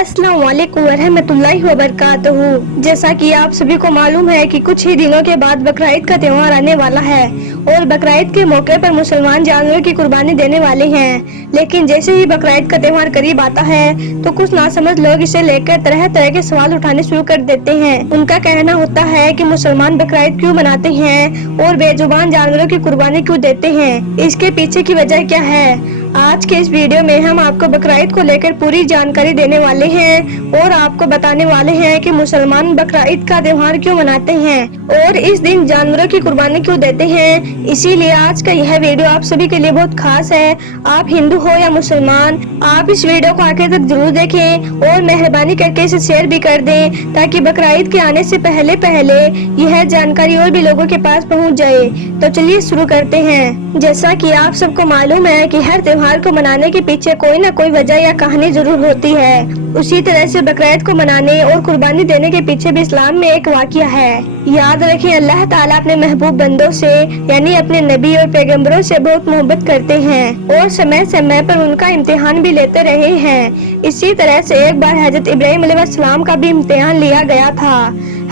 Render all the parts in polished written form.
अस्सलाम वालेकुम रहमतुल्लाहि व बरकातहू। जैसा कि आप सभी को मालूम है कि कुछ ही दिनों के बाद बकरीद का त्योहार आने वाला है और बकरीद के मौके पर मुसलमान जानवरों की कुर्बानी देने वाले हैं। लेकिन जैसे ही बकरीद का त्योहार करीब आता है तो कुछ नासमझ लोग इसे लेकर तरह तरह के सवाल उठाने शुरू कर देते हैं। उनका कहना होता है कि मुसलमान बकरीद क्यों मनाते हैं और बेजुबान जानवरों की कुर्बानी क्यों देते हैं, इसके पीछे की वजह क्या है। आज के इस वीडियो में हम आपको बकरीद को लेकर पूरी जानकारी देने वाले हैं और आपको बताने वाले हैं कि मुसलमान बकरीद का त्योहार क्यों मनाते हैं और इस दिन जानवरों की कुर्बानी क्यों देते हैं। इसीलिए आज का यह वीडियो आप सभी के लिए बहुत खास है। आप हिंदू हो या मुसलमान, आप इस वीडियो को आखिर तक जरूर देखें और मेहरबानी करके इसे शेयर भी कर दें ताकि बकरीद के आने से पहले यह जानकारी और भी लोगों के पास पहुंच जाए। तो चलिए शुरू करते हैं। जैसा कि आप सबको मालूम है कि हर त्योहार को मनाने के पीछे कोई न कोई वजह या कहानी जरूर होती है। उसी तरह से बकरीद को मनाने और कुर्बानी देने के पीछे भी इस्लाम में एक वाक़या है। याद रखें, अल्लाह ताला अपने महबूब बंदों से यानी अपने नबी और पैगंबरों से बहुत मोहब्बत करते हैं और समय समय पर उनका इम्तिहान भी लेते रहे हैं। इसी तरह से एक बार हजरत इब्राहिम अलैहिस्सलाम का भी इम्तिहान लिया गया था।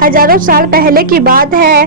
हजारों साल पहले की बात है।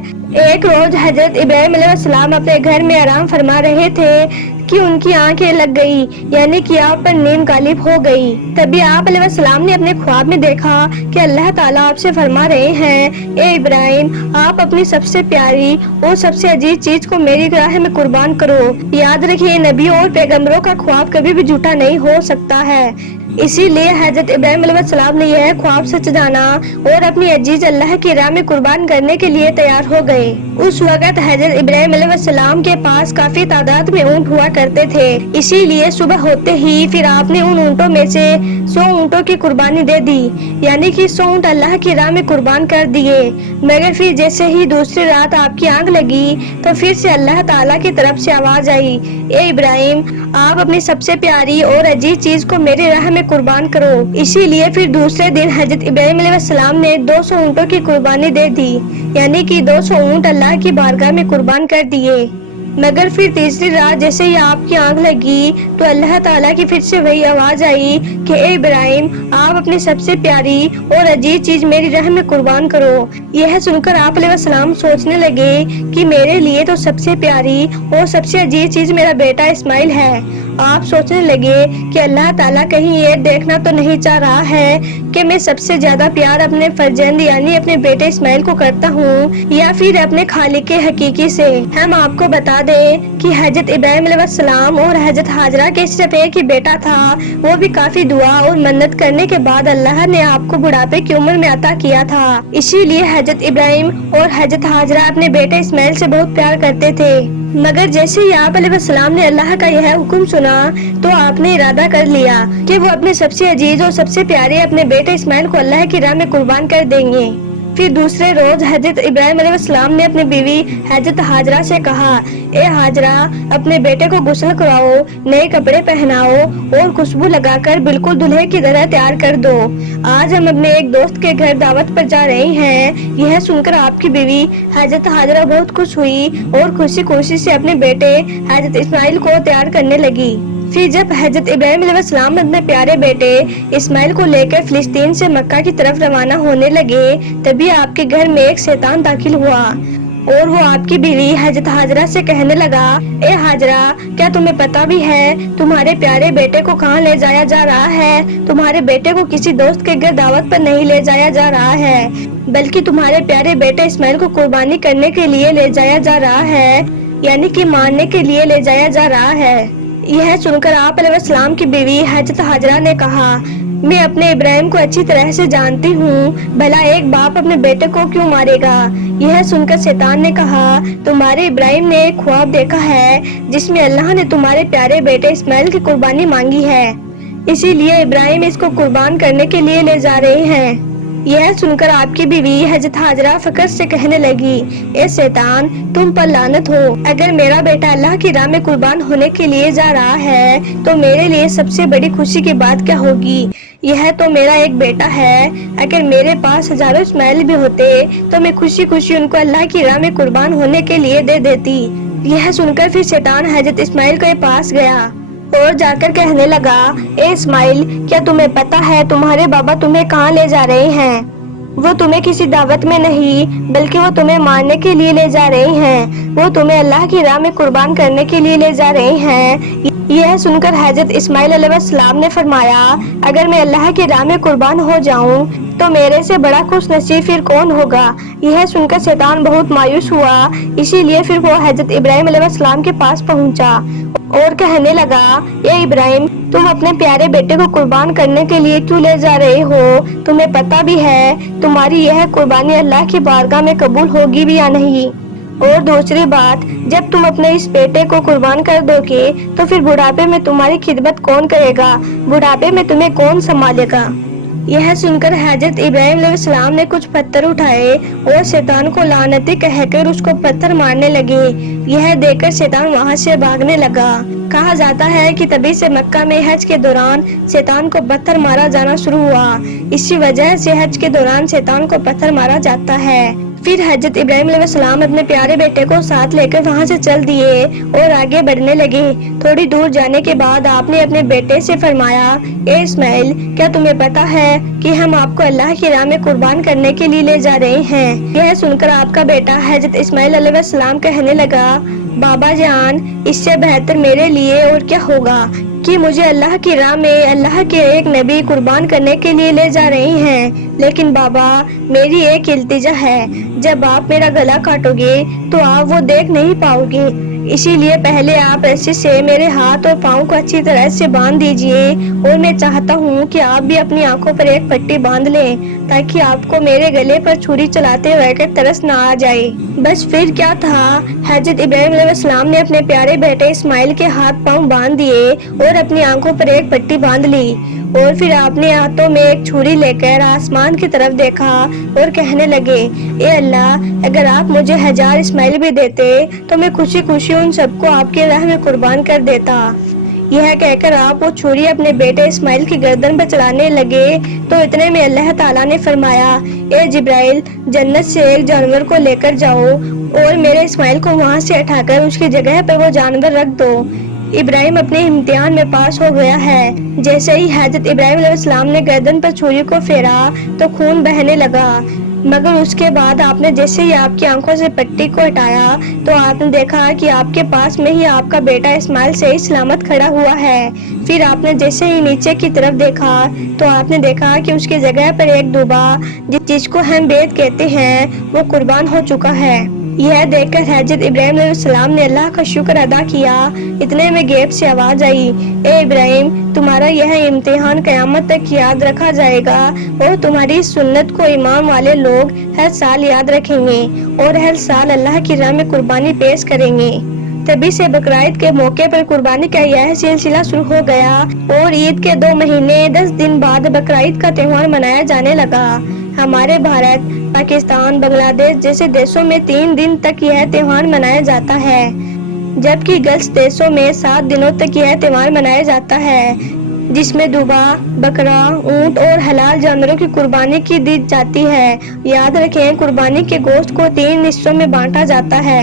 एक रोज हजरत इब्राहिम अलैहिस्सलाम अपने घर में आराम फरमा रहे थे कि उनकी आंखें लग गई, यानी कि आप पर नींद गालिब हो गई। तभी आप अलैहिस्सलाम ने अपने ख्वाब में देखा कि अल्लाह ताला आपसे फरमा रहे हैं, ए इब्राहिम, आप अपनी सबसे प्यारी और सबसे अजीज चीज को मेरी राह में कुर्बान करो। याद रखिए, नबी और पैगंबरों का ख्वाब कभी भी झूठा नहीं हो सकता है। इसीलिए हजरत इब्राहिम अलैहिस्सलाम ने यह ख्वाब सच जाना और अपनी अजीज अल्लाह की राह में कुर्बान करने के लिए तैयार हो गए। उस वक्त हजरत इब्राहिम अलैहिस्सलाम के पास काफी तादाद में ऊंट हुआ करते थे। इसीलिए सुबह होते ही फिर आपने उन ऊंटों में से 100 ऊंटों की कुर्बानी दे दी, यानी कि 100 ऊंट अल्लाह की राह में कुर्बान कर दिए। मगर फिर जैसे ही दूसरी रात आपकी आंख लगी तो फिर से अल्लाह ताला की तरफ से आवाज आई, ए इब्राहिम, आप अपनी सबसे प्यारी और अजीज चीज को मेरी राह में कुर्बान करो। इसीलिए फिर दूसरे दिन हजरत इब्राहिम अलैहिस्सलाम ने 200 ऊंटों की कुर्बानी दे दी, यानी कि 200 ऊंट अल्लाह की बारगाह में कुर्बान कर दिए। मगर फिर तीसरी रात जैसे ही आपकी आंख लगी तो अल्लाह ताला की फिर से वही आवाज आई कि ए इब्राहिम, आप अपनी सबसे प्यारी और अजीज चीज मेरी राह में कुर्बान करो। यह सुनकर आप अलैहिस्सलाम सोचने लगे कि मेरे लिए तो सबसे प्यारी और सबसे अजीज चीज मेरा बेटा इस्माइल है। आप सोचने लगे कि अल्लाह ताला कहीं ये देखना तो नहीं चाह रहा है कि मैं सबसे ज्यादा प्यार अपने फर्जंद यानी अपने बेटे इस्माइल को करता हूँ या फिर अपने खालिक हकीकी से। हम आपको बता दें कि हजरत इब्राहिम अलैहिस्सलाम और हजरत हाजरा के सिर्फ एक ही बेटा था। वो भी काफी दुआ और मन्नत करने के बाद अल्लाह ने आपको बुढ़ापे की उम्र में अता किया था। इसीलिए हजरत इब्राहिम और हजरत हाजरा अपने बेटे इस्माइल से बहुत प्यार करते थे। मगर जैसे ही आप अलैहिस्सलाम ने अल्लाह का यह हुक्म सुना तो आपने इरादा कर लिया कि वो अपने सबसे अजीज और सबसे प्यारे अपने बेटे इस्माइल को अल्लाह की राह में कुर्बान कर देंगे। फिर दूसरे रोज हजरत इब्राहिम अलैहिस्सलाम ने अपनी बीवी हजरत हाजरा से कहा, ए हाजरा, अपने बेटे को गुस्ल कराओ, नए कपड़े पहनाओ और खुशबू लगाकर बिल्कुल दूल्हे की तरह तैयार कर दो। आज हम अपने एक दोस्त के घर दावत पर जा रहे हैं। यह सुनकर आपकी बीवी हजरत हाजरा बहुत खुश हुई और खुशी खुशी से अपने बेटे हजरत इस्माइल को तैयार करने लगी। फिर जब हजरत इब्राहिम अलैहिस्सलाम अपने प्यारे बेटे इस्माइल को लेकर फिलिस्तीन से मक्का की तरफ रवाना होने लगे, तभी आपके घर में एक शैतान दाखिल हुआ और वो आपकी बीवी हजरत हाजरा से कहने लगा, ए हाजरा, क्या तुम्हें पता भी है तुम्हारे प्यारे बेटे को कहाँ ले जाया जा रहा है? तुम्हारे बेटे को किसी दोस्त के घर दावत पर नहीं ले जाया जा रहा है, बल्कि तुम्हारे प्यारे बेटे इस्माइल को कुर्बानी करने के लिए ले जाया जा रहा है, यानी कि मारने के लिए ले जाया जा रहा है। यह सुनकर आप अलैहिस्सलाम की बीवी हजरत हाजरा ने कहा, मैं अपने इब्राहिम को अच्छी तरह से जानती हूँ, भला एक बाप अपने बेटे को क्यों मारेगा? यह सुनकर शैतान ने कहा, तुम्हारे इब्राहिम ने एक ख्वाब देखा है जिसमें अल्लाह ने तुम्हारे प्यारे बेटे इस्माइल की कुर्बानी मांगी है, इसीलिए इब्राहिम इसको कुर्बान करने के लिए ले जा रहे हैं। यह सुनकर आपकी बीवी हजरत हाजरा फकर से कहने लगी, ए शैतान, तुम पर लानत हो। अगर मेरा बेटा अल्लाह की राह में कुर्बान होने के लिए जा रहा है तो मेरे लिए सबसे बड़ी खुशी की बात क्या होगी? यह तो मेरा एक बेटा है। अगर मेरे पास हजारों इस्माइल भी होते तो मैं खुशी खुशी उनको अल्लाह की राह में कुर्बान होने के लिए दे देती। यह सुनकर फिर शैतान हजरत इस्माइल के पास गया اور جا کر کہنے لگا، اے اسماعیل، کیا تمہیں پتا ہے تمہارے بابا تمہیں کہاں لے جا رہے ہیں؟ وہ تمہیں کسی دعوت میں نہیں بلکہ وہ تمہیں مارنے کے لیے لے جا رہے ہیں، وہ تمہیں اللہ کی راہ میں قربان کرنے کے لیے لے جا رہے ہیں۔ یہ سن کر حضرت اسماعیل علیہ السلام نے فرمایا، اگر میں اللہ کی راہ میں قربان ہو جاؤں تو میرے سے بڑا خوش نصیب پھر کون ہوگا؟ یہ سن کر شیطان بہت مایوس ہوا، اسی لیے پھر وہ حضرت ابراہیم علیہ السلام کے پاس پہنچا اور کہنے لگا، اے ابراہیم، تم اپنے پیارے بیٹے کو قربان کرنے کے لیے کیوں لے جا رہے ہو؟ تمہیں پتا بھی ہے تمہاری یہ قربانی اللہ کی بارگاہ میں قبول ہوگی بھی یا نہیں؟ اور دوسری بات، جب تم اپنے اس بیٹے کو قربان کر دو گے تو پھر بڑھاپے میں تمہاری خدمت کون کرے گا؟ بڑھاپے میں تمہیں کون سنبھالے گا؟ یہ سن کر حضرت ابراہیم علیہ السلام نے کچھ پتھر اٹھائے اور شیطان کو لعنتی کہہ کر اس کو پتھر مارنے لگے۔ یہ دیکھ کر شیطان وہاں سے بھاگنے لگا۔ کہا جاتا ہے کہ تبھی سے مکہ میں حج کے دوران شیطان کو پتھر مارا جانا شروع ہوا، اسی وجہ سے حج کے دوران شیطان کو پتھر مارا جاتا ہے۔ پھر حضرت ابراہیم علیہ السلام اپنے پیارے بیٹے کو ساتھ لے کر وہاں سے چل دیے اور آگے بڑھنے لگے۔ تھوڑی دور جانے کے بعد آپ نے اپنے بیٹے سے فرمایا، اے اسماعیل، کیا تمہیں پتا ہے کہ ہم آپ کو اللہ کی راہ میں قربان کرنے کے لیے لے جا رہے ہیں؟ یہ سن کر آپ کا بیٹا حضرت اسماعیل علیہ السلام کہنے لگا، بابا جان، اس سے بہتر میرے لیے اور کیا ہوگا کہ مجھے اللہ کی راہ میں اللہ کے ایک نبی قربان کرنے کے لیے لے جا رہے ہیں۔ لیکن بابا، میری ایک التجا ہے، جب آپ میرا گلا کاٹو گے تو آپ وہ دیکھ نہیں پاؤ گے، اسی لیے پہلے آپ رسی سے میرے ہاتھ اور پاؤں کو اچھی طرح سے باندھ دیجئے، اور میں چاہتا ہوں کہ آپ بھی اپنی آنکھوں پر ایک پٹی باندھ لیں تاکہ آپ کو میرے گلے پر چھری چلاتے رہ کر ترس نہ آ جائے۔ بس پھر کیا تھا، حضرت ابراہیم علیہ السلام نے اپنے پیارے بیٹے اسماعیل کے ہاتھ پاؤں باندھ دیے اور اپنی آنکھوں پر ایک پٹی باندھ لی، اور پھر آپ نے ہاتھوں میں ایک چھری لے کر آسمان کی طرف دیکھا اور کہنے لگے، اے اللہ، اگر آپ مجھے 1000 اسماعیل بھی دیتے تو میں خوشی خوشی ان سب کو آپ کے راہ میں قربان کر دیتا۔ یہ کہہ کر آپ وہ چھری اپنے بیٹے اسماعیل کی گردن پر چلانے لگے تو اتنے میں اللہ تعالیٰ نے فرمایا، اے جبرائیل، جنت سے ایک جانور کو لے کر جاؤ اور میرے اسماعیل کو وہاں سے اٹھا کر اس کی جگہ پر وہ جانور رکھ دو۔ ابراہیم اپنے امتحان میں پاس ہو گیا ہے۔ جیسے ہی حضرت ابراہیم علیہ السلام نے گردن پر چھری کو پھیرا تو خون بہنے لگا، مگر اس کے بعد آپ نے جیسے ہی آپ کی آنکھوں سے پٹی کو ہٹایا تو آپ نے دیکھا کہ آپ کے پاس میں ہی آپ کا بیٹا اسماعیل صحیح سلامت کھڑا ہوا ہے۔ پھر آپ نے جیسے ہی نیچے کی طرف دیکھا تو آپ نے دیکھا کہ اس کی جگہ پر ایک دوبا، جس کو ہم بیت کہتے ہیں، وہ قربان ہو چکا ہے۔ یہ دیکھ کر حضرت ابراہیم علیہ السلام نے اللہ کا شکر ادا کیا۔ اتنے میں غیب سے آواز آئی، اے ابراہیم، تمہارا یہ امتحان قیامت تک یاد رکھا جائے گا اور تمہاری اس سنت کو ایمان والے لوگ ہر سال یاد رکھیں گے اور ہر سال اللہ کی راہ میں قربانی پیش کریں گے۔ تبھی سے بقرعید کے موقع پر قربانی کا یہ سلسلہ شروع ہو گیا اور عید کے 2 مہینے 10 دن بعد بقرعید کا تہوار منایا جانے لگا۔ ہمارے بھارت، پاکستان، بنگلہ دیش جیسے دیشوں میں 3 دن تک یہ تہوار منایا جاتا ہے، جبکہ گلف دیشوں میں 7 دنوں تک یہ تہوار منایا جاتا ہے، جس میں دوبا، بکرا، اونٹ اور حلال جانوروں کی قربانی کی دی جاتی ہے۔ یاد رکھیں، قربانی کے گوشت کو 3 حصوں میں بانٹا جاتا ہے۔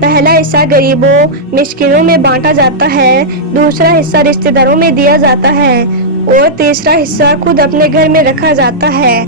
پہلا حصہ غریبوں، مسکینوں میں بانٹا جاتا ہے، دوسرا حصہ رشتہ داروں میں دیا جاتا ہے اور تیسرا حصہ خود اپنے گھر میں رکھا جاتا ہے۔